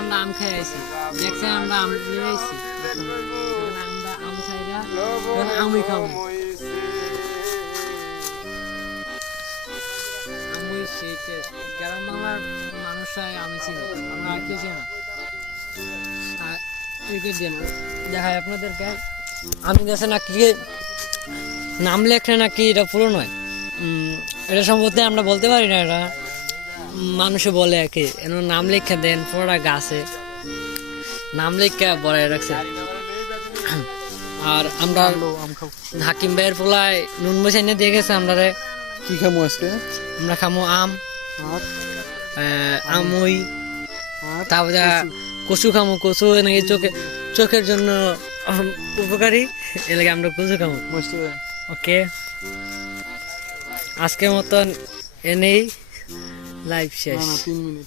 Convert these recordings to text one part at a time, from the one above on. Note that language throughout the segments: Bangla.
আমরা আম খেয়ে আইছি। দেখছেন আমরা আম নিয়ে আমরা আম খাইরা আমই খাব আমই সেই গ্রাম বাংলার মানুষরাই আমি চিনি আমরা আর কেউ চিনি না। ক্রিকেট দেখায় আপনাদেরকে। আমি গেছে না ক্রিকেট নাম লেখলে নাকি এটা পুরো নয়। এটা সম্বন্ধে আমরা বলতে পারি না এটা। মানুষে বলে আর কি এর নাম লেখা দেন পুরোটা গাছে। নাম লেখা বড়াই রাখছে। আর আমরা হাকিম ভাইয়ের পোলায় নুন মশাই নিয়ে দিয়ে গেছে আমরা কি খামু আজকে? আমরা খামো আম আমই তারপরে কচু। খামো কচু নাকি চোখে চোখের জন্য উপকারী এর লাগে আমরা কচু খামো। ওকে? আজকের মতন এনেই। লাইভ শেষ। না না তিন মিনিট।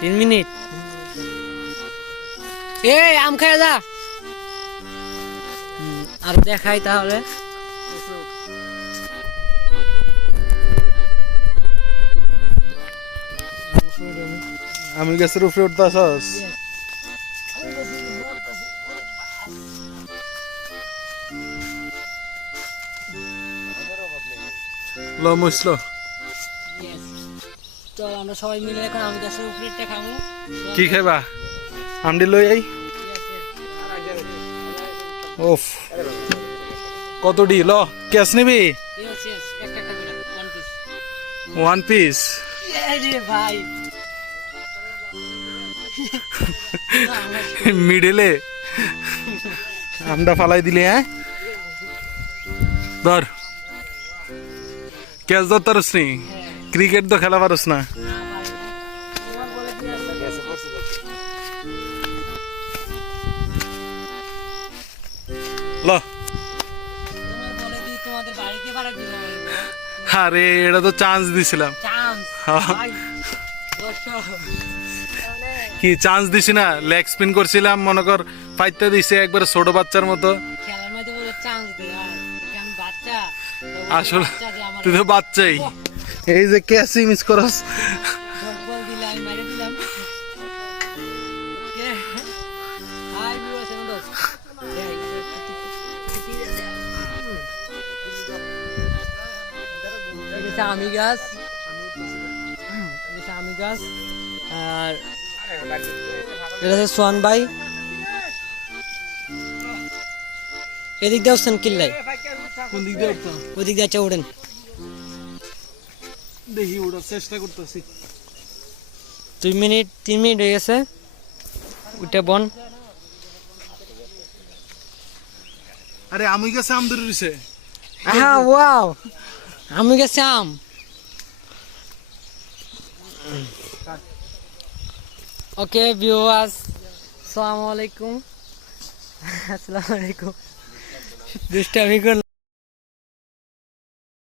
তিন মিনিট? এই আম খাই যা। আর দেখাই তাহলে। আমি গাছের উপরে উঠতে আসস? ল মুসল Yes. চল আমরা সবাই মিলে এখন আমি গাছের উপরে একটা খাব কি খাইবা? আমডি লই আই। ওফ। কত ডি ল ক্যাশ নিবি. ওয়ান পিস ভাই। মিডলে। আমটা ফালাই দিলি হ্যাঁ? ধর। ক্যাচ ধর তারস নি ক্রিকেট তো খেলা পারস না। আরে এটা তো চান্স দিছিলাম। কি চান্স দিছি না? লেগ স্পিন করছিলাম মনে কর পাইতে দিছে একবার ছোট বাচ্চার মতো। আসলে তুই তো বাচ্চাই। এই যে ক্যাচি মিস করস? আমি গাছ আমি গাছ আর এটা হচ্ছে সোয়ান ভাই। এদিক দিয়ে আসছেন কিল্লাই। কোন দিক দিয়ে উঠতাম ওদিক দিয়ে আচ্ছা ওঠেন দেখি ওঠার চেষ্টা করতেছি। দুই মিনিট তিন মিনিট হয়ে গেছে। উঠে বন। আরে আমি গেছে আম ধরে রইছে হ্যাঁ ওয়াও। আমি গেছি আম। ওকে ভিউয়ার্স আসসালামু আলাইকুম। আসসালামু আলাইকুম। দুষ্টামি করলাম।